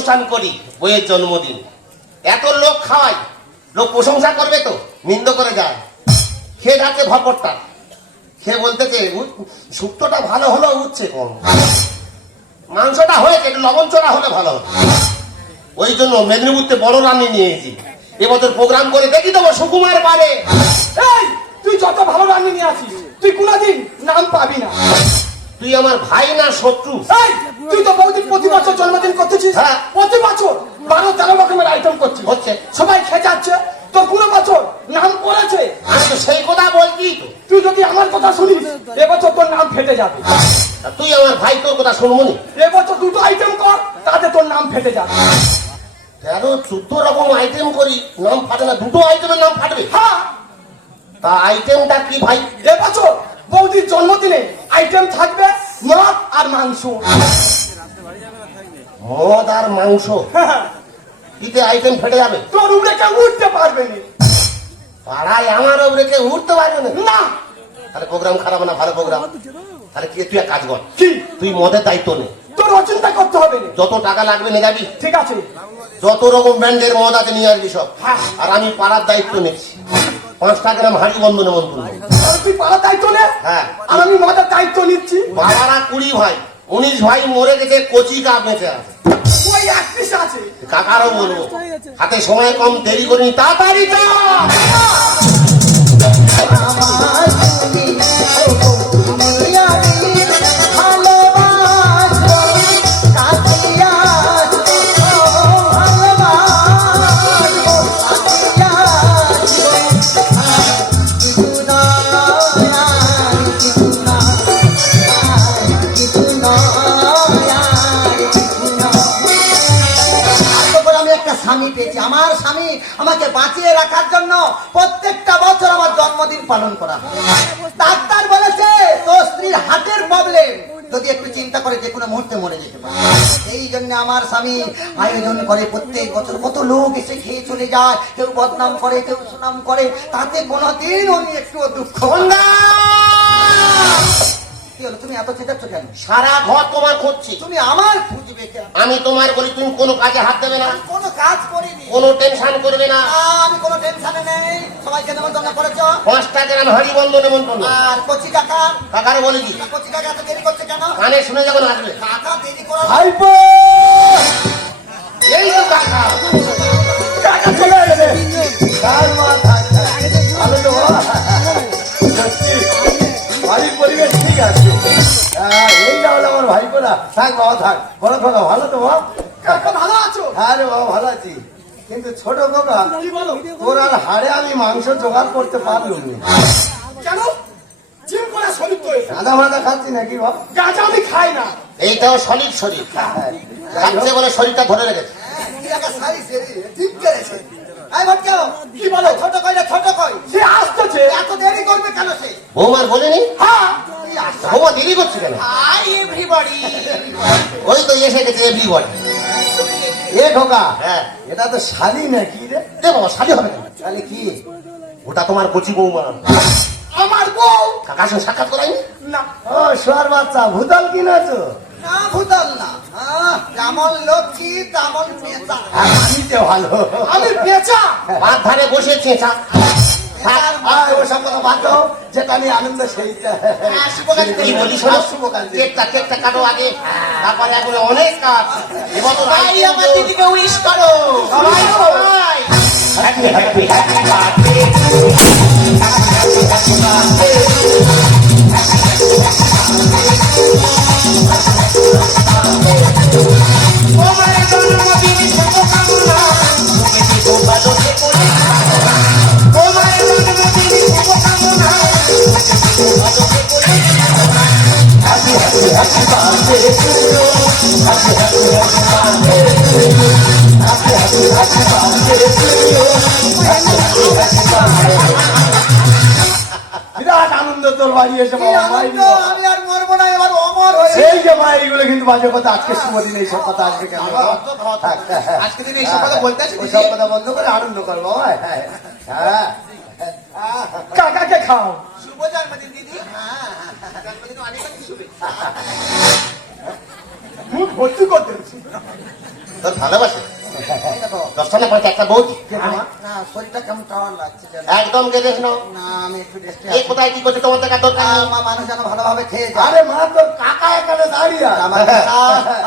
অনুষ্ঠান করি, বইয়ের জন্মদিন, এত লোক খাওয়াই, লোক প্রশংসা করবে তো, নিন্দ করে যায়। খেয়ে যাচ্ছে ভরপটটা, খেয়ে বলতেছে শুক্তোটা ভালো হলো, উঠছে কম, মাংসটা হয়েছে একটু লবণ চড়া হলে ভালো হতো। ওই জন্য মেদিনীপুরতে বড় রান্নি নিয়ে এসেছি, এবছর প্রোগ্রাম করে দেখি দেবো সুকুমার বারে। এই তুই যত ভালো রান্নি নিয়ে আসিস, তুই কোনোদিন নাম পাবি না। তুই আমার ভাই না শত্রু? এই তুই তো বৌদির প্রতি বছর জন্মদিন করতেছিস। হ্যাঁ। প্রতি বছর 12-13 রকমের আইটেম করছিস, হচ্ছে। সবাই খেয়ে যাচ্ছে, তোর কোনো বছর নাম পড়েছে? আমি তো সেই কথা বলছি তো। তুই যদি আমার কথা শুনিস, এবছর তোর নাম ফেটে যাবে। তুই আমার ভাই, তোর কথা শুনবো নি? এবছর 2টো আইটেম কর, তাতে তোর নাম ফেটে যাবে। 13-14 রকম আইটেম করি, নাম ফাটে না? 2টো আইটেমের নাম ফাটবে? হ্যাঁ, তা আইটেমটা কি ভাই? এবছর বৌদির জন্মদিনে আইটেম থাকবে মদ আর মাংস। মদ আর মাংস? কিতে আইটেম ফেটে যাবে? তোর উপরে কেউ উঠতে পারবে না। পাড়ায় আমার উপরে কেউ উঠতে পারবে না? না। তাহলে প্রোগ্রাম খারাপ না, ভালো প্রোগ্রাম। তাহলে কি তুই এক কাজ কর, কি? তুই মদের দায়িত্ব নে। তোর অচিন্তা করতে হবে না। যত টাকা লাগবে নিয়ে যাবি, ঠিক আছে? যত রকম ব্র্যান্ডের মদ আছে নিয়ে আসবি সব। হ্যাঁ। আর আমি পাড়ার দায়িত্ব নিচ্ছি, 5 গ্রাম হাঁড়ি বন্ধ নেমন্তন্ন। আর তুই পাড়ার দায়িত্ব নে। হ্যাঁ। আর আমি মদের দায়িত্ব নিচ্ছি। বাবারা 20 ভাই, 19 ভাই মরে গেছে, কচি কাপ বেঁচে আছে। ওই এক পিস আছে। কাকারও বলবো, হাতে সময় কম, দেরি করিনি, তাড়াতাড়ি চল। আমার স্বামী আমাকে বাঁচিয়ে রাখার জন্য প্রত্যেকটা বছর আমার জন্মদিন পালন করা। ডাক্তার বলেছে তোর স্ত্রীর হার্টের প্রবলেম, যদি একটু চিন্তা করে যে কোনো মুহূর্তে মরে যেতে পারে। এই জন্য আমার স্বামী আয়োজন করে প্রত্যেক বছর। কত লোক এসে খেয়ে চলে যায়, কেউ বদনাম করে, কেউ সুনাম করে, তাতে কোনোদিন উনি একটু দুঃখ। তুমি এত চেঁচাচ্ছ কেন? সারা ঘর তোমার খুঁজছি। তুমি আমার খুঁজবে কেন? আমি তোমার বলি, তুমি কোনো কাজে হাত দেবে না, কোনো কাজ করিনি, কোনো টেনশন করবে না। আমি কোনো টেনশনে নেই। সবাইকে নেমন্তন্ন করেছো, 5 গ্রাম হাঁড়ি বন্ধ নেমন্তন্ন। আর কচি কাকা, কাকারও বলে কি, কচি কাকা এত দেরি করছে কেন? কানে শুনে যখন আসবে। কাকা দেরি করো। ভাইপো, এই তো কাকা। কাকা চলে এসেছে। কার মা থাকছে? ভালো তো সত্যি, বাড়ির পরিবেশ ঠিক আছে। এই না হলো আমার ভাইপোরা। থাক বাবা, থাক। বড় খোকা ভালো তো বাবা? কাকা ভালো আছো? হ্যাঁ রে বাবা, ভালো আছি। কিন্তু ছোট খোকা, তোর আর হাড়ে আমি মাংস জোগাড় করতে পারলাম না। কেন? জিম করে শরীর তো গাঁজা মাদা খাচ্ছি নাকি বাবা? গাঁজা আমি খাই না। এইটাও সলিড শরীর, খাচ্ছে বলে শরীরটা ধরে রেখেছে। ঠিক করেছে। এই ভটকে, কি বলো? ছোট কইলে ছোট কই, সে আসতেছে। এত দেরি করবে কেন সে? বৌমার বলেনি? হ্যাঁ। বৌমা দেরি করছে কেন? Hi everybody. ওই তো এসে গেছে এভরিবডি। এ খোকা, হ্যাঁ, এটা তো শালি নাকি রে? এ বাবা, শালি হবে কেন? তাহলে কি? ওটা তোমার কচি বৌমা। আমার বউ? কাকার সঙ্গে সাক্ষাৎ করাইনি? না। ও শোয়ার বাচ্চা, ভূতাল কিনেছো? না ভূতাল না, যেমন লক্ষ্মী তেমন পেঁচা। আমি তো ভালো। আমি পেঁচা? বাদ ধারে বসে চেঁচা। ওসব কথা বাদ দাও, যেটা আমি আনন্দ সেইটা। কি বলি শোনো, কেকটা কাটো আগে, তারপরে এখন অনেক কাজ। এবার তো ভাই আমার দিদিকে উইশ করো। সবাই সবাই হ্যাপি হ্যাপি হ্যাপি বার্থডে। তোমার জন্মদিন শুভকামনা, তুমি দিও ভালো থেকো। তোমার জন্মদিন শুভকামনা, তুমি দিও ভালো থেকো। Happy happy happy birthday to you, happy happy happy birthday to you, happy happy happy birthday to you, happy happy happy birthday. বিরাট আনন্দ তোর বাড়ি এসে কি বাবা। আনন্দ, আমি আর মরবো না, এবার অমর হয়ে। সেই যে মা, এইগুলো কিন্তু বাজে কথা। আজকে শুভ দিন, এইসব কথা আজকে কেন? আজকে দিন এইসব কথা বলতে আছি? ওইসব কথা বন্ধ করে আনন্দ করবো। হ্যাঁ, হ্যাঁ। কাকাকে খাও। শুভ জন্মদিন দিদি। জন্মদিন অনেক অনেক শুভেচ্ছা। মুখ ভর্তি করতে। তোর ভালোবাসে এই দেখো, দশটা না পড়ছে একটা বৌদি কে তোমার? না শরীরটা কেমন টাওয়ার লাগছে যেন। একদম গেলেস না না আমি একটু রেস্টে এই কোথায় কি করছে তোমার দেখার দরকার নেই। মানুষ যেন ভালোভাবে খেয়ে যায়। আরে মা তোর কাকা এখানে দাঁড়িয়ে আছে। আমার কাকা,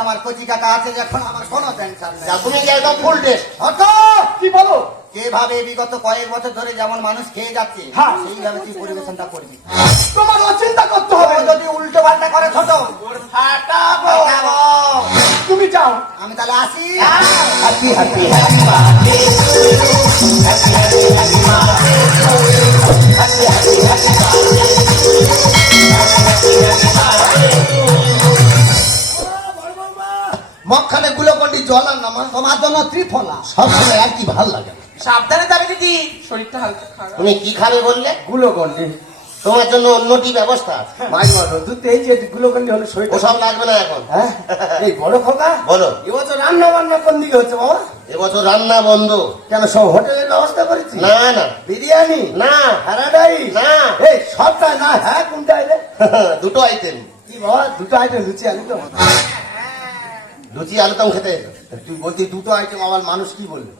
আমার কচি কাকা আছে যখন আমার কোনো টেনশন নেই। যা তুমি যে একদম ফুল ড্রেস অটো! কি বলো? যেভাবে বিগত কয়েক বছর ধরে যেমন মানুষ খেয়ে যাচ্ছে হ্যাঁ। সেইভাবে তুই পরিবেশনটা করবি। তোমার চিন্তা করতে ও হবে। যদি উল্টো পাল্টা করে ছোট ফাটাবো। তুমি যাও। আমি তাহলে আসি। হ্যাপি হ্যাপি হ্যাপি বার্থডে মগখানে গুলোকন্ডি জল আর নামা তোমার জন্য ত্রিফলা। সবসময় আর কি ভাল লাগে না। সাবধানে যাবে দিদি, শরীরটা হালকা খারাপ। তুমি কি খাবে বললে? গুলোকন্ডি। তোমার জন্য অন্যটি ব্যবস্থা আছে। মাইমা রোদুর এই যে গুলোকন্ডি হলো শরীরটা। ওসব লাগবে না এখন। হ্যাঁ এই বড় খোকা বলো এবছর রান্না বান্না কোন দিকে হচ্ছে বাবা? এবছর রান্না বন্ধ। কেন সব হোটেলের ব্যবস্থা করেছি? না না বিরিয়ানি না প্যারাডাইস না। এই সবটা না হ্যাঁ কোনটা এলে? দুটো আইটেম কি বাবা দুটো আইটেম লুচি আলু তো? লুচি আলুদম খেতে এসো। তুই বলছি দুটো আইটেম আমার মানুষ কি বলবে?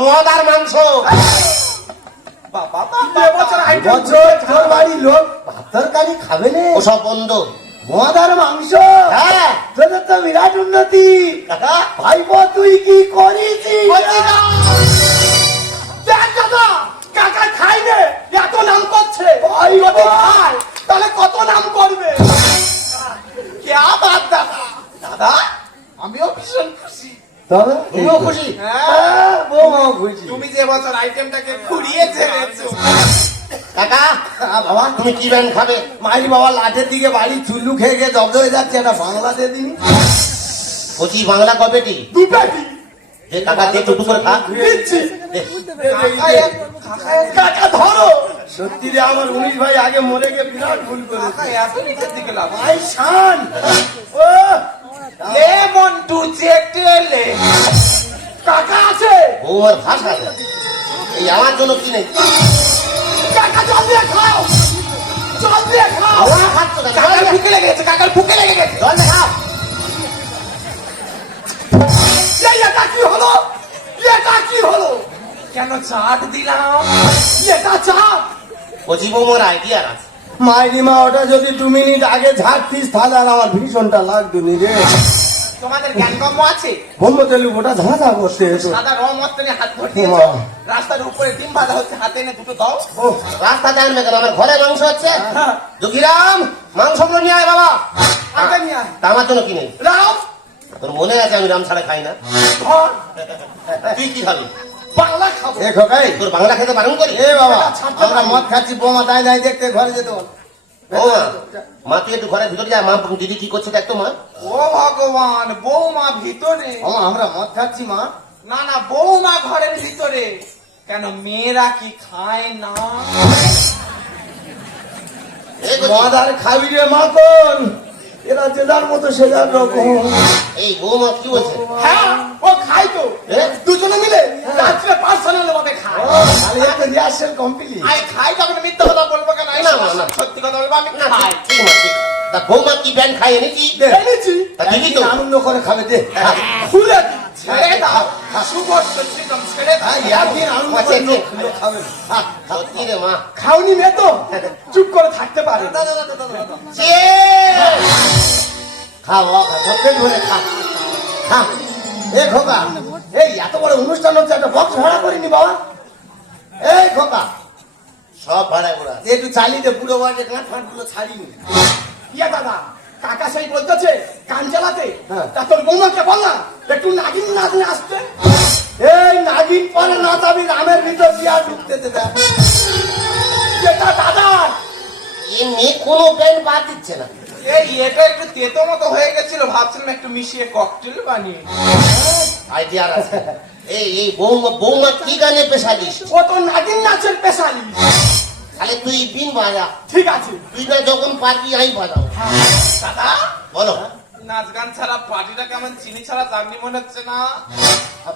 মদ আর মাংস। বছর তোর বাড়ির লোক ভাত তরকারি খাবে না ওসব বন্ধ। মদ আর মাংস। হ্যাঁ তোদের তো বিরাট উন্নতি কাকা ভাইপো তুই কি করেছিস? কাকা খাই নে, এত নাম করছে। ভাইপো তাহলে কত নাম করবে? क्या बात दादा, দাদা আমিও ভীষণ খুশি। তবে তুমিও খুশি? হ্যাঁ বৌমাও খুশি। তুমি যে বছর আইটেমটাকে ঘুরিয়ে ছেড়েছো। কাকা বাবা তুমি কি ব্যান খাবে? মাইরি বাবা লাটের দিকে বাড়ি চুল্লু খেয়ে গিয়ে জব্দ হয়ে যাচ্ছে একটা বাংলা দিয়ে দিন কচি বাংলা কবেটি? যে কাকা দিয়ে টুকু করে খা। দে। কাকা ধরো সত্যি রে আমার 19 ভাই আগে মরে গিয়ে বিরাট ভুল করেছে কাকা এত নিচের দিকে লাভ। ভাই শান ও লে মন্টু চেটেলে। কাকা আছে বৌমার ভাষা আছে। এই আমার জন্য কি নেই? কাকা জল দিয়ে খাও জল দিয়ে খাও আমার খাচ্ছ না, কাকার বুকে লেগে গেছে, কাকার বুকে লেগে গেছে। জল দে খাও। এই এটা কি হলো এটা কি হলো কেন চাট দিলাম? এটা চাপ কচি বৌমার আইডিয়া আছে। মাইরি মা ওটা যদি 2 মিনিট আগে ঝাড়তিস তাহলে আর আমার ভীষণটা লাগতো নি রে তোমাদের জ্ঞানগম্য আছে? বলবো তেলু ওটা ঝাঁঝা করতে হতো সাদা রং মত নিয়ে হাত ভরিয়ে বাহ। রাস্তার উপরে ডিম ভাজা হচ্ছে, হাতে এনে দুটো দাও। ও রাস্তা জানবে কেন? আমার ঘরে মাংস হচ্ছে। দুঃখীরাম মাংসগুলো নিয়ে আয় বাবা। আগে নিয়ে আয়। তা আমার জন্য কি নেই? রাম তোর মনে আছে আমি রাম ছাড়া খাই না। ধর তুই কি খাবি? বাংলা খাবো এ খোকাই তোর বাংলা খেতে বারণ করি? এ বাবা আমরা মদ খাচ্ছি বোমা তাই নাই দেখতে ঘরে যেতে বল ও মা, মা তুই একটু ঘরের ভিতরে যা। মা দিদি কি করছে দেখতো মা। ও ভগবান, বৌমা ভিতরে? আমা আমরা মদ খাচ্ছি মা না না, বৌমা ঘরের ভিতরে কেন? মেয়েরা কি খায় না? এই কচি, মদ আর খাবি রে মাখন এরা যে যার মতো সে যার রকম এই বৌমা কি বলছে? হ্যাঁ, ও খায় তো। এ? দুজনে মিলে রাত্রে পার্সোনাল ভাবে খায়। খালি একটা রিহার্সেল কমপ্লিট আই খাই যখন মিথ্যা কথা বলবো কেন? এই না, সমস্যা, না। সত্যি কথা বলবো, আমি না খাই। ঠিক মা ঠিক। তা বৌমা কি ব্যান খাই এনেছি? এনেছি, তা দিবি তো? আনন্দ করে খাবে দে খুলে দিই। ছেড়ে দাও, শুভ সত্যিকম ছেড়ে দাও। একদিন আনন্দ করে লোক খাবে সত্যি রে মা। খাওনি মেয়ে তো চুপ করে থাকতে পারে Cheers! খা বাবা খা সত্যি ধরে খা খা এ খোকা এই এত বড় অনুষ্ঠান হচ্ছে একটা বক্স ভাড়া করিনি বাবা এই খোকা সব ভাড়া ঘোরা। একটু চালিয়ে দে পুরো বাড়ি গাঁট ফাঁট গুলো ছাড়িনি ইয়া দাদা, কাকা সেই বলতেছে কান চালাতে। হ্যাঁ। তা তোর বৌমাকে বল না একটু নাগিন নাচনে আসতে। এই নাগিন পরে না যাবি রামের ভিতর দিয়ে আর ঢুকতে দে দেখ। এটা দাদা, এ মেয়ে কোনো ব্যান্ড বাদ দিচ্ছে না। এই এটা একটু তেতো মতো হয়ে গেছিল, ভাবছিলাম একটু মিশিয়ে ককটেল বানিয়ে। আইডিয়া আছে। এই বৌমা কি গানে পেশালিস? ও তো নাগিন নাচের পেশালি। তাহলে তুই বিন বাজা। ঠিক আছে তুই না যখন পারবি আমি বাজাবো। দাদা, বলো। নাচ গান ছাড়া পার্টিটা কেমন চিনি ছাড়া চাটনি মনে হচ্ছে না?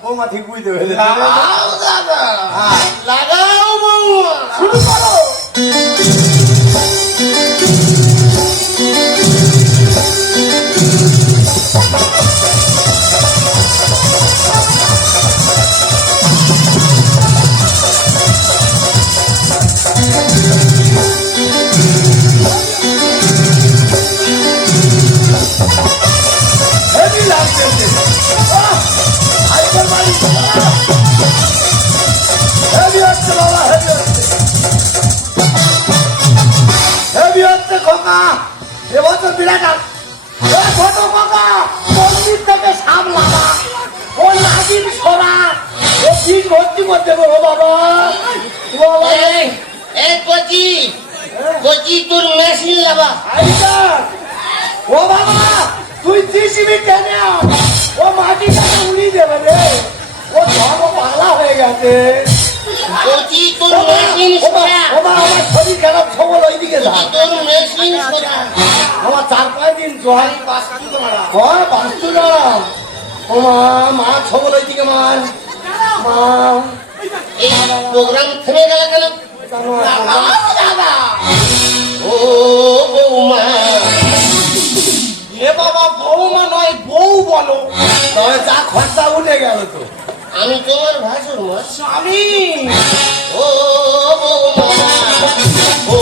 বৌমা ঠিক বুঝতে পেরেছে লাগাও দাদা, লাগাও বৌমা। শুরু করো। হেভি হচ্ছে বাবা, হেভি হচ্ছে, হেভি হচ্ছে খোকা। এবছর বিরাট ছোট খোকা, মন্দির থেকে সামলাবা, ও নাগিন সরা, ও কি ভর্তি করতে গো বাবা। ও বাবা, এই কচি কচি তোর মেশিন লাগা। আইসার, ও বাবা তুই জিসিবি টেনে আন, ও মাটিটাকে উড়িয়ে দেবে রে, ও ধর্ম পাগলা হয়ে গেছে। কচি তোর মেশিন সরা। আমার শরীর খারাপ, সবল ওইদিকে যা। তোর মেশিন সরা। আমার 4-5 দিন জ্বর, বাস্তু দাঁড়া। হয় বাস্তু দাঁড়াম। ও মা সবল ওইদিকে মার, মা এই প্রোগ্রাম থেমে গেল কেন? দাদা ও বৌমা। এ বাবা বৌমা নয় বউ বলো। তবে যা খরচা উঠে গেল তো। আমি তোমার ভাসুর মা। স্বামী ও বৌমা, ও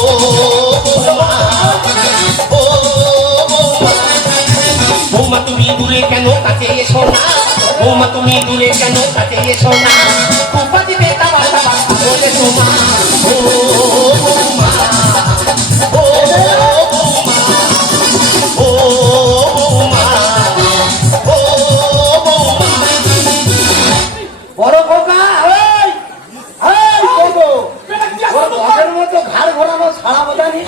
বৌমা, ও বৌমা। বৌমা তুমি দূরে কেন, কাছে এসো না। বৌমা তুমি দূরে কেন, কাছে এসো না। কুপা দিবে তাবা তাবা বলে তোমা। ও বৌমা, ও বৌমা, ও বৌমা, ও বৌমা। বড় খোকা, এই এই খোকো, ওর ঘরের মতো ঘাড় ঘোরানো ছাড়া বোঝানি।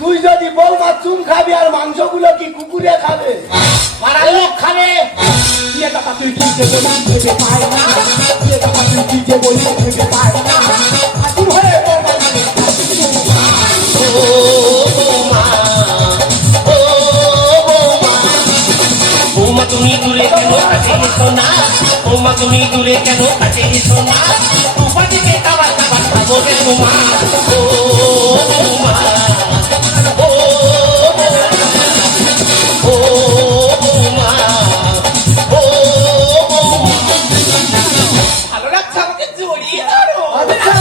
তুই যদি বৌমা চুম খাবি আর মাংসগুলো কি কুকুরে খাবে? পাড়ার লোক খাবে। তুই কি যে বলি ভেবে পাই না, তুই যে বলি ভেবে পাই না। ঠাকুর হয়ে বৌমা মানে ও বৌমা, ও বৌমা। বৌমা তুমি দূরে কেন, কাছে এসো না। বৌমা তুমি দূরে কেন, কাছে এসো না। কুপা দিকে তাবা তাবা বলে তোমা। ও বৌমা, ও বৌমা, ও বৌমা, ও বৌমা। ভালো লাগছে আমাকে জড়িয়ে ধরো। আচ্ছা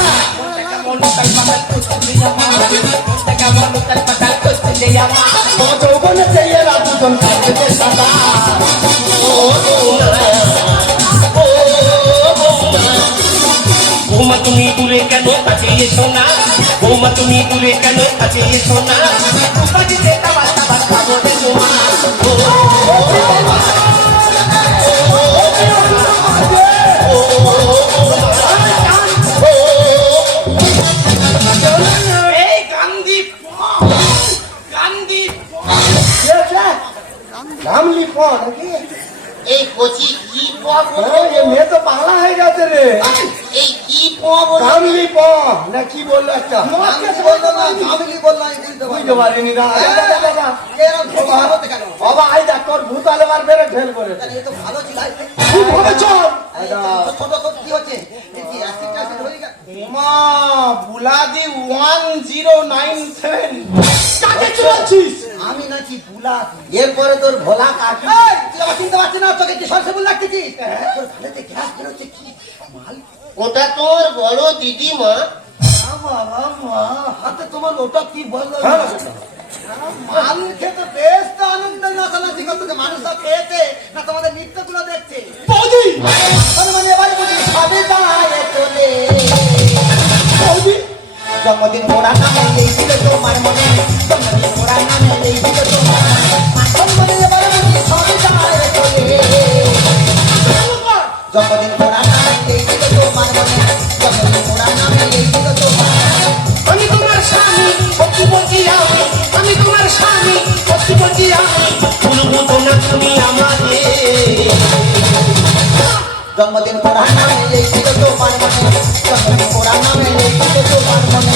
তোমার চৌকনে চাইয়ে না দুজন কাছে সাদা। বৌমা তুমি দূরে কেন, কাছে এসো না। বৌমা তুমি দূরে কেন, কাছে এসো না। কুপা দিতে তাবা তাবা বলে তোমা। এই গান্ধী গান্ধী কি আছে? নামলি ফোন নাকি? এই কচি কি পোয়া হ্যাঁ, এ মেয়ে তো পাগলা হয়ে গেছে রে। এই কি পোয়া বলে? নামলি ফোন না কি বললো একটা? আমি বললাম না, আমি বললাম, আমি বুঝতে বুঝতে পারিনি না। দাদা, এরকম খেতে হতে কেন? বাবা আই দেখ তোর ভূত আলে বার বেড়ে ঢেল করে। এ তো ভালো ছিল। খুব ভাবে চল। ছোট ছোট কি হচ্ছে? এই কি অ্যাসিড ট্যাসিড হয়ে গেছে? মা বুলাদি 1097 কাকে চলছিস? আমি নাকি বুলা এরপরে তোর ভোলা কাকি। তুই আমার চিনতে পারছিস না? তোকে কি সরষে ফুল লাগতেছিস? তোর ভালোতে গ্যাস বেরোচ্ছে কি মাল? ওটা তোর বড় দিদিমা। বাবা মা, হাতে তোমার ওটা কি বললো? হ্যাঁ। মাল খেতে বেশ তো আনন্দ নাচানাচি করতেছে। মানুষ সব খেয়েছে না তোমাদের নৃত্যগুলো দেখছে? বৌদি তবে মানে এবারে বুঝি সবে দাঁড়ায় চলে। বৌদি জন্মদিন মোড়া নামে লেগেছিল তোমার মনে, জন্মদিন মোড়া নামে লেগেছিল তোমার এখন মনে এবারে বুঝি সবে দাঁড়ায় চলে। জন্মদিন মোড়া নামে লেগেছিল তোমার মনে, জন্মদিন মোড়া নামে লেগেছিল তোমার। আমি তোমার স্বামী, সত্যি বলছি আমি। আমি তোমার স্বামী, সত্যি বলছি আমি। ভুলবো না তুমি আমাকে। জন্মদিন মোড়া নামে লেগেছিল তোমার মনে, জন্মদিন মোড়া নামে লেগেছিল তোমার মনে।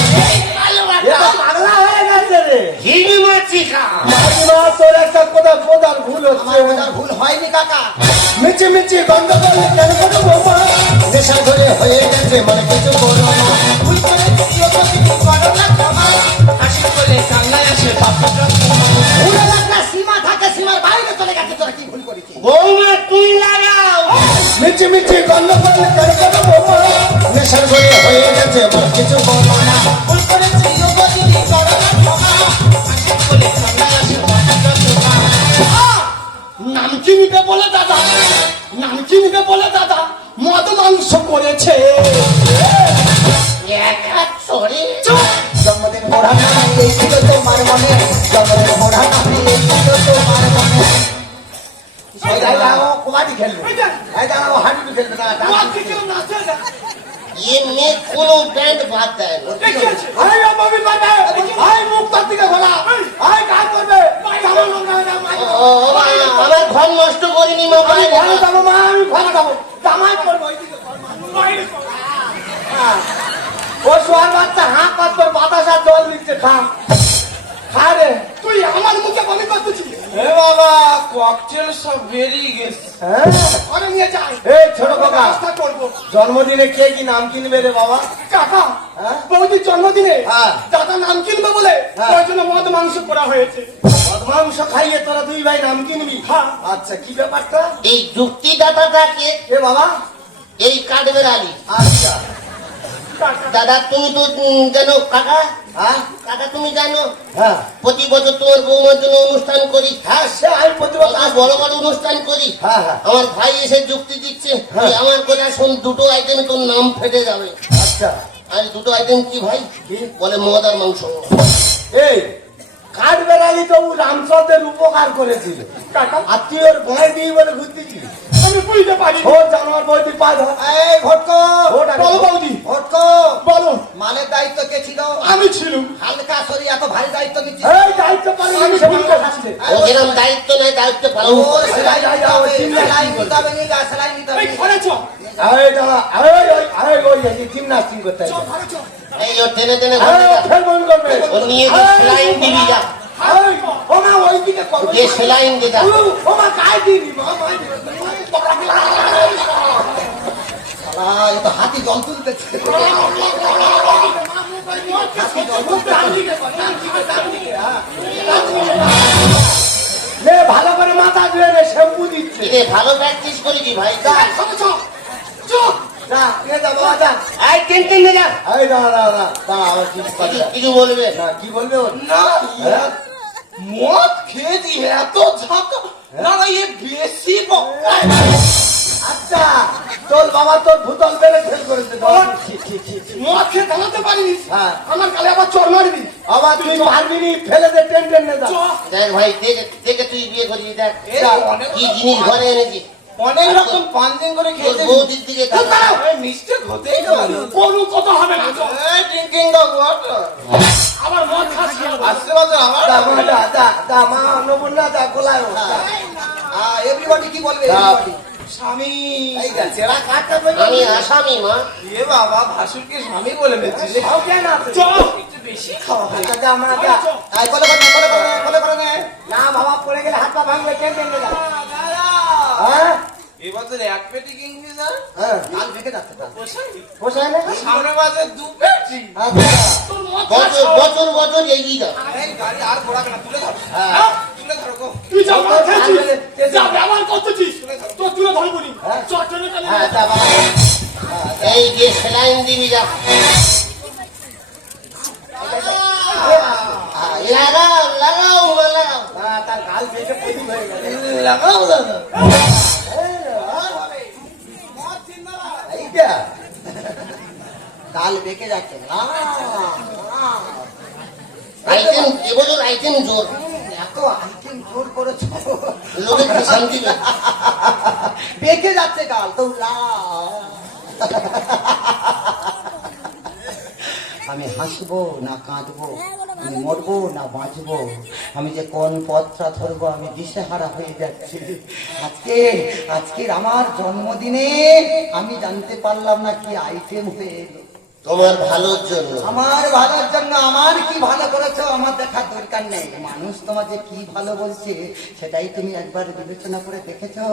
এ তো পাগলা হয়ে গেছে রে। হিড়িমা চিকা। মারিমা, তোর একটা কোথাও বোঝার ভুল আমার হচ্ছে। বোঝার ভুল হয়নি কাকা। মিচি মিচি গন্ধ করলে কেন করো বৌমা? নেশা ধরে হয়ে গেছে মানে কিছু করো না। ভুল করে তুমিও তো কিছু করো না ক্ষমা। হাসি করে কান্নায় আসে বাপুটা। ভুলের একটা সীমা থাকে, সীমার বাইরে চলে গেছে। তোরা কি ভুল করেছিস? বৌমা তুই লাগাও। মিচি মিচি গন্ধ করলে কেন করো বৌমা? নেশা ধরে হয়ে গেছে মানে কিছু করো না। ভুল করে তুমিও তো কিছু করো না ক্ষমা। হাসি করে কান্নায় আসে বাপুটা। নামকি নিতে বলে দাদা, নামকি নিতে বলে দাদা মদ ফেলবে না মাকে কেউ নাচে না ये में কোনো ব্যান্ড বাদ দেয় না দেখিয়েছে আরে বাবু বাবা আয় মুখ তার দিকে ঘোরা আয় কাজ করবে চালো নোংরা হয়ে যাও, মাইরে দাও। ও মা, আমার ঘর নষ্ট করিনি মা আমি বাইরে ঘরে যাবো মা, আমি ঘরে যাবো জামাই করবো ওইদিকে ঘর, বাইরে কর। ও শোয়ার বাচ্চা হাঁ কাজ তোর বাতাসার জল দিচ্ছে খা খা রে তুই আমার মুখে বলি করতেছিস এ বাবা ককটেল সব বেরিয়ে গেছে হ্যাঁ আরে নিয়ে যাই এই ছোট কাকা ব্যবস্থা করবো জন্মদিনে কে কি নাম কিনবে রে বাবা কাকা হ্যাঁ? বৌদির জন্মদিনে হ্যাঁ। দাদা নাম কিনবে বলে হ্যাঁ। ওই জন্য মদ মাংস করা হয়েছে মাংস খাইয়ে তোরা দুই ভাই নাম কিনবি হ্যাঁ। আচ্ছা কি ব্যাপারটা এই যুক্তিদাতাটাকে এ বাবা এই কাঠবের আলী আচ্ছা কাকা দাদা তুমি তো জানো কাকা হ্যাঁ কাকা তুমি জানো হ্যাঁ প্রতি বছর তোমার বৌমার জন্য অনুষ্ঠান করি হ্যাঁ সে আমি প্রতিবাদ কত বড় বড় অনুষ্ঠান করি হ্যাঁ হ্যাঁ আমার ভাই এসে যুক্তি দিচ্ছে হ্যাঁ। তুই আমার কথা শোন দুটো আইটেমে তোর নাম ফেটে যাবে আচ্ছা আর দুটো আইটেম কি ভাই বলে মদ আর মাংস এই কাঠ বেড়ালি তো ও রামচন্দ্রের উপকার করেছিল কাকা আর তুই ওর ভয় দিয়ে বলে ঘুরতেছিস আমি বুঝতে পারি ভোট জানোয়ার বৌদি পায় ধর এই ভটকো ভোট আগে বলো ধর। বৌদি ভটকো বলো মানের দায়িত্ব কে ছিল আমি ছিলাম হালকা শরীর এত ভারী দায়িত্ব নিচ্ছি এই দায়িত্ব পালন আমি সে ভুল বাংলা করছি। আসছে। ও যেরকম দায়িত্ব নাই দায়িত্ব পালন ও করে। সেলাই যাই, নিতে যাই, হবে, ওই চিন্তা সেলাই কি নিতে হবে, নিগা, সেলাই নিতে হবে। এই ঘরে চ এই দাঁড়া, ওই জিমনাস্টিং করতে চ, আছে। ঘরে চ এই ও টেনে টেনে ঘরে এই, যা। ফের বন্ধ করবে। ও নিয়ে যে সেলাইন দিবি যা এই, ও মা, ওইদিকে কর, যে সেলাইন দে যা ও মা, গায়ে দিবি, মা, মা। শালা, এ তো হাতি জল তুলতেছে। হাতি জল নে, ভালো করে মাথা ধুয়ে নে, শ্যাম্পু দিচ্ছে। কিরে ভালো প্র্যাকটিস করেছি ভাই ঘরে চ চ যা, নিয়ে যা, বাবা, যা। এই টেন টেন নে যা এই, দাঁড়া, দাঁড়া, দাঁড়া, দাঁড়া, আমার জিনিস পাঠিয়ে কিছু- দাও। কিছু বলবে না, কি বলবে ও? না হ্যাঁ? মদ খেয়েছি এত ঝাঁক না না এ বেশি বকায়। আচ্ছা, তোর বাবা তোর ভূতল বেড়ে ফেল করেছে। মদ খেয়ে দাঁড়াতে পারিনি হ্যাঁ। আমার গালে আবার চর মারবি আবার তুই পারবি নি, ফেলে দে, টেন টেন নে যা। চ দেখ ভাই দেখে দেখে তুই বিয়ে করবি দেখ এ অনেক কি জিনিস ঘরে এনেছি অনেক রকম পাঞ্জিং করে তোর খেয়েছে বৌদির দিকে তাকা। মিস্টেক হতেই পারে কোনো কথা হবে না চ। ড্রিঙ্কিং দ্য ওয়াটার আবার মদ খাচ্ছি আবার। আসতে পারছো আমার যা, মা, যা, যা, যা, মা, নবুন না, যা, গোলায় ও, যা। এভরিবডি কি বলবে যা। everybody? স্বামী এই যা, চেরা কাটটা বই আমি আসামি মা এ বাবা ভাসুরকে স্বামী বলে ফেলছিলে খাও কেন আছে? চ একটু বেশি খাওয়া হয় আচ্ছা, যা, মা, যা। চ। এই, কোলে করে নে, কোলে করে নে, কোলে করে নে। না, বাবা পড়ে গেলে হাত পা ভাঙলে টেন টেন নে যা। হ্যাঁ? এবছর এক পেটি কিনবি স্যার হ্যাঁ, কাল ভেঙে যাচ্ছে তার। পোষায় না? সামনে মাসে দু পেটি আচ্ছা। তোর মদ বছর খাচ্ছি। বছর বছর এগিয়ে যা এই গাড়ি আর ঘোরাবে না তুলে ধর হ্যাঁ। তুলে ধরো গো তুই যা মদ খেয়েছিস কে যা ব্যবহার করতেছিস তোর তুলে ধরবো নি হ্যাঁ। চ টেনে টেনে হ্যাঁ, যা, বাবা। এই যে সেলাইন দিবি যা লাগাও লাগাও মা লাগাও হ্যাঁ, তার গাল বেঁকে প্রদীপ হয়ে গেছে। লাগাও দাদা এইটা? কাল বেঁকে যাচ্ছে আইটেম এবছর আইটেম জোর এত আইটেম জোর করেছ লোকের শান্তি নেই। বেঁকে যাচ্ছে কাল তো আমি হাসবো না কাঁদবো, আমি মরবো না বাঁচবো, আমি যে কোন পথটা ধরবো আমি দিশেহারা হয়ে যাচ্ছি। আজকের আমার জন্মদিনে আমি জানতে পারলাম না কি আইটেম হয়ে এলো। তোমার ভালোর জন্য আমার ভালোর জন্য আমার কি ভালো করেছো আমার দেখার দরকার নেই। মানুষ তোমাকে কি ভালো বলছে সেটাই তুমি একবার বিবেচনা করে দেখেছো।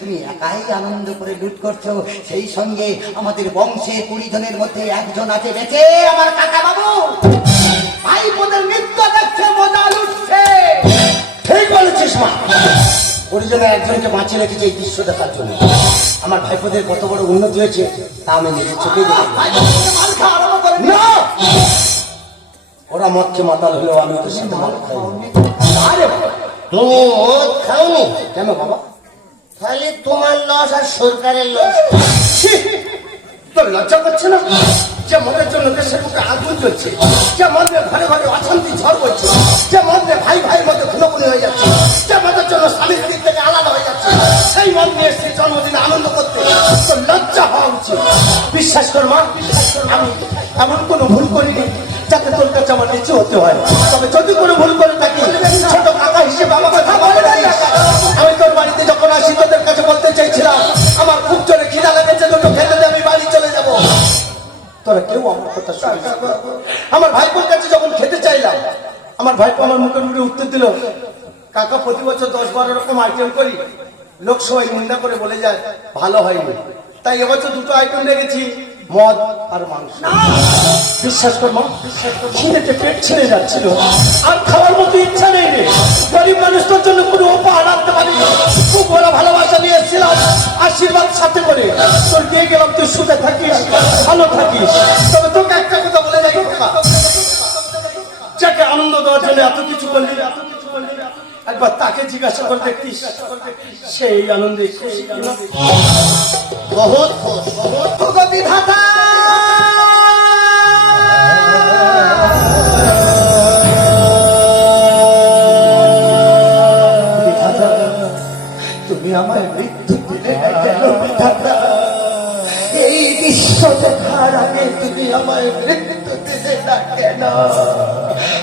তুমি একাই আনন্দ করে লুট করছো, সেই সঙ্গে আমাদের বংশে 20 জনের মধ্যে একজন আছে বেঁচে, আমার কাকা বাবু। ভাইপোদের নৃত্য দেখছে, মজা লুটছে। ঠিক বলেছিস মা, পরিজনে একজনকে বাঁচিয়ে রেখেছে এই দৃশ্য দেখার জন্য। আমার ভাইপোদের কত বড় উন্নতি হয়েছে তা আমি নিজের চোখে দেখেছি। ভাইপোদের মাল খাওয়া আরম্ভ করে দিয়েছে। না, ওরা মদকে মাতাল হলেও আমি ওদের সাথে মাল খাইনি। আরে বাবা, তুমি মদ খাওনি কেন বাবা? তাহলে তোমার লস আর সরকারের লস তোর লজ্জা করছে না? যে মদের জন্য দেশের বুকে আগুন জ্বলছে, যে মদে ঘরে ঘরে অশান্তি ঝড় বইছে, যে মদে ভাই ভাইয়ের মধ্যে খুনোখুনি হয়ে যাচ্ছে, যে মদের জন্য স্বামী স্ত্রী থেকে আলাদা হয়ে যাচ্ছে, সেই মদ নিয়ে এসে জন্মদিনে আনন্দ করতে তোর লজ্জা হওয়া উচিত। বিশ্বাস কর মা, আমি এমন কোনো ভুল করিনি যাতে তোর কাছে আমার নিচু হতে হয়। তবে যদি কোনো ভুল করে থাকি, ছোট কাকা হিসেবে আমাকে ক্ষমা করে দিস। আমি তোর বাড়িতে যখন আসি তোদের কাছে বলতে চাইছিলাম আমার খুব জোরে খিদা লেগেছে, দুটো খেতে দে, আমি বাড়ি চলে যাবো। তোরা কেউ আমার কথা শুনিস না। আমার ভাইপোর কাছে যখন খেতে চাইলাম, আমার ভাইপো আমার মুখের উপরে উত্তর দিল, কাকা প্রতি বছর 10-12 রকম আইটেম করি, লোক সবাই নিন্দা করে বলে যায় ভালো হয়নি, তাই এবছর দুটো আইটেম রেখেছি, মদ আর মাংস। বিশ্বাস কর মা, খিদেতে পেট ছেড়ে যাচ্ছিল, আর খাওয়ার মতো ইচ্ছা নেই রে। গরিব মানুষটার জন্য কোনো উপহার আনতে পারিনি, খুব বড় ভালোবাসা নিয়ে এসেছিলাম, আশীর্বাদ সাথে করে তোর দিয়ে গেলাম, তুই সুখে থাকিস, ভালো থাকিস। তবে তোকে একটা কথা বলে যাই, যাকে আনন্দ দেওয়ার জন্য এত কিছু করলি, একবার তাকে জিজ্ঞাসা করে দেখতিস, সেই আনন্দে বহুত বহুত বিধাতা তুমি আমার মৃত্যু দিলে না কেন বিধাতা? এই বিশ্ব দেখার আগে তুমি আমার মৃত্যু দিলে না কেন?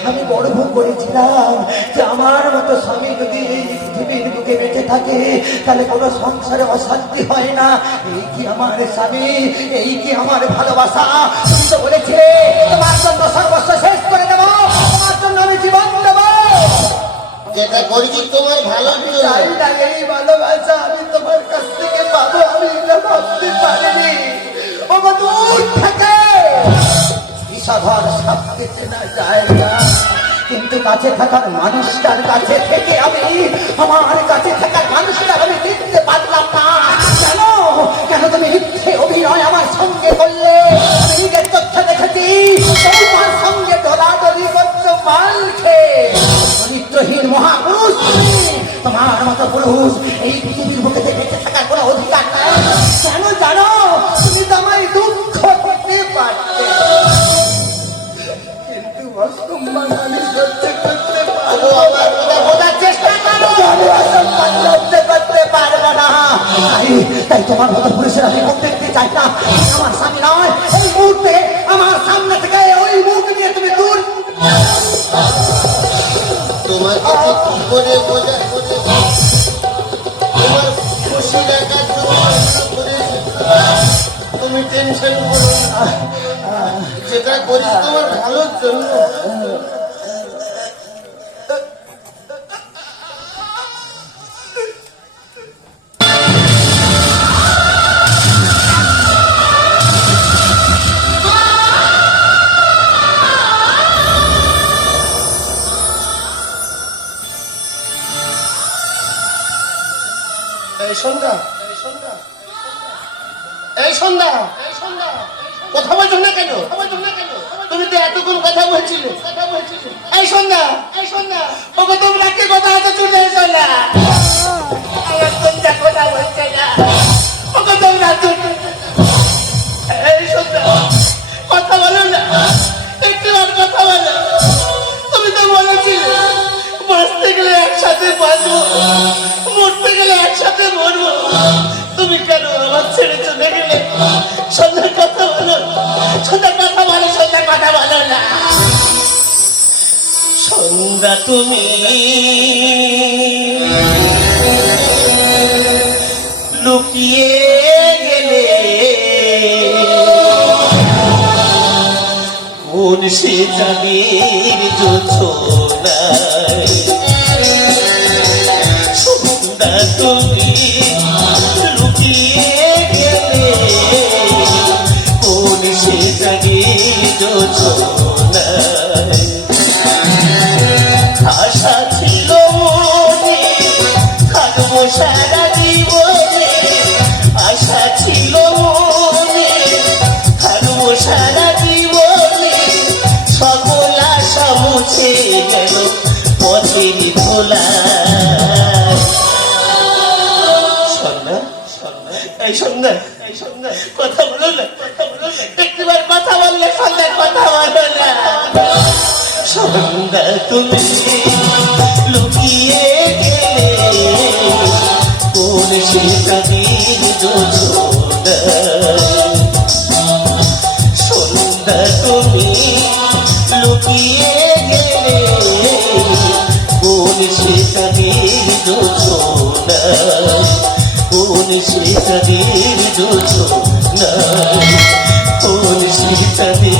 আমি বড় ভুল করেছিলাম যে আমার মতো স্বামী যদি এই পৃথিবীর বুকে বেঁচে থাকে তাহলে কোনো সংসারে অশান্তি হয় না। এই কি আমার স্বামী, এই কি আমার ভালোবাসা? তুমি তো বলেছিলে তোমার জন্য সর্বস্ব শেষ করে দেবো, তোমার জন্য আমি জীবন দেবো। যেটা করছি তোমার ভালো চাই না এই ভালোবাসা আমি তোমার কাছ থেকে পাবো, আমি এটা ভাবতে পারিনি। ও দূর থেকে বিষধর সাপকে চেনা যায় না, কিন্তু কাছে থাকার মানুষটার কাছে থেকে আমি আমার কাছে থাকার মানুষটার আমি চিনতে পারলাম না। কেন কেন তুমি মিথ্যে অভিনয় আমার সঙ্গে করলে? আমি নিজের তথ্য দেখেছি তোমার সঙ্গে দলাদলি করছো মাল খেয়ে। চরিত্রহীন মহাপুরুষ তুমি, তোমার মতো পুরুষ এই পৃথিবীর বুকে বেঁচে থাকার কোনো অধিকার নাই। কেন জানো? তুমি তো আমায় দুঃখ দিতে পারতে, কিন্তু অসম্মান আমি সহ্য করতে পারবো। আমার কথা বোঝার চেষ্টা করো, আমি অসম্মান সহ্য করতে পারবো না। তাই তোমার মতো পুরুষের আমি মুখ দেখতে চাই না। আমার স্বামী নয়, ওই মুহূর্তে আমার সামনে থেকে ওই মুখ নিয়ে তুমি দূর। তোমাকে কি করে বোঝা, তোমার খুশি দেখার জন্য তুমি টেনশন করো না, যেটা করি তোমার ভালোর জন্য। এই সন্ধ্যা, এই সন্ধ্যা, কথা বলছো না কেন? তুমি তো এতক্ষণ কথা বলছিলে। এই সন্ধ্যা, ওকে তোমরা কি কথা হতে চলে এসো না? আমার সন্ধ্যা কথা বলছে না, ওকে তোমরা এই সন্ধ্যা কথা বলো না, একটু আর কথা বলো। তুমি তো বলেছিলে বাঁচতে গেলে একসাথে বাঁচবো, মরতে গেলে একসাথে মরবো। তুমি কেন আমার ছেড়ে চলে গেলে? সন্ধ্যার কথা বলো, সন্ধ্যার কথা বলো, সন্ধ্যার কথা বলো না। সন্ধ্যা তুমি লুকিয়ে গেলে কোন সে চাঁদের জোছনায়? সন্ধ্যা তুমি লুকিয়ে গেলে কোন সে চাঁদের জোছনায়? আশা ছিল মনে থাকবো সারা জীবনে, আশা ছিল মনে থাকবো সারা জীবনে, সকল আশা মুছে গেল পথের সন্ধ্যা কথা বলো না, কথা বলো না, একটিবার কথা বললে সন্ধ্যা কথা বলো না। সন্ধ্যা তুমি লুকিয়ে গেলে কোন শীতলীর যোজনা। সন্ধ্যা তুমি লুকিয়ে গেলে কোন শীতলীর যোজনা, কোন শীতলীর যোজনা, কোন শীতলীর